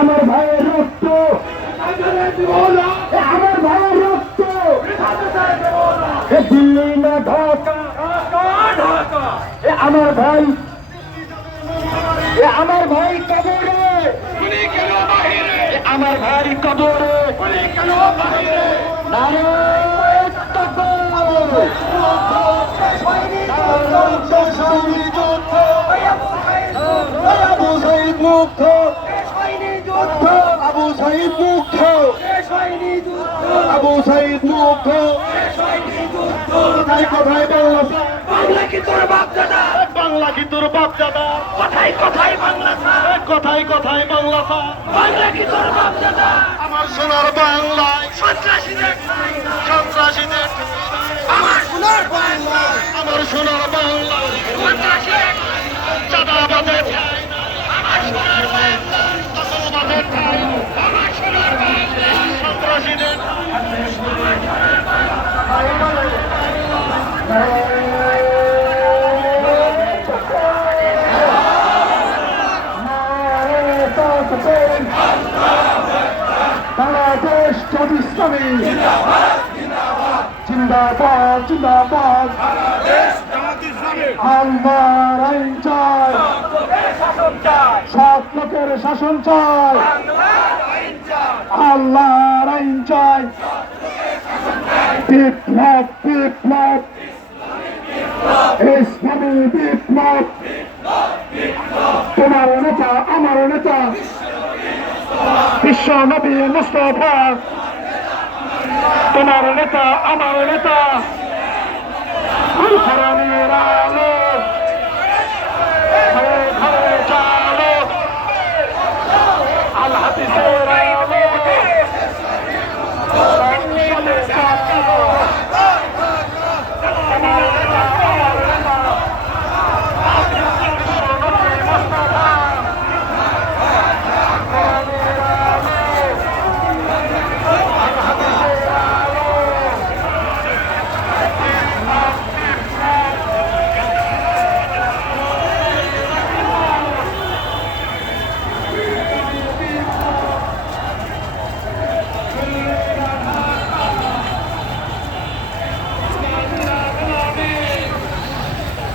আমার ভাইয়ের রক্ত, আমার ভাইয়ের রক্ত, দিল্লি না ঢাকা, আমার ভাই, আমার ভাই কবরে, আমার ভাই কবরে, আবু সাইদ মুক্ত, আবু সাইদ মুক্ত, আবু সাইদ মুক্ত। কোথায় কোথায় বাংলা কি তোর বাপ দাদা, বাংলা কি তোর বাপ দাদা, কোথায় কোথায় বাংলা, কোথায় কোথায় বাংলা, বাংলা কি তোর বাপ দাদা। আমার সোনার বাংলায় সন্ত্রাসীদের, সন্ত্রাসীদের, আমার সোনার বাংলা, আমার সোনার বাংলা সন্ত্রাসীদের, চাঁদাবাদের ঠাই, আমার সোনার বাংলা চাঁদাবাদের ঠাই, আমার সোনার বাংলা সন্ত্রাসীদের। বাংলাদেশ জামাত ইসলামী জিন্দাবাদ, জিন্দাবাদ। আল্লাহর আইন চাই, সৎ লোকের শাসন চাই, আল্লাহর আইন চাই। বিপ্লব, বিপ্লব, ইসলামী বিপ্লব। তোমার নেতা, আমার নেতা বিশ্ব নবী মুস্তাফা, তোমার নেতা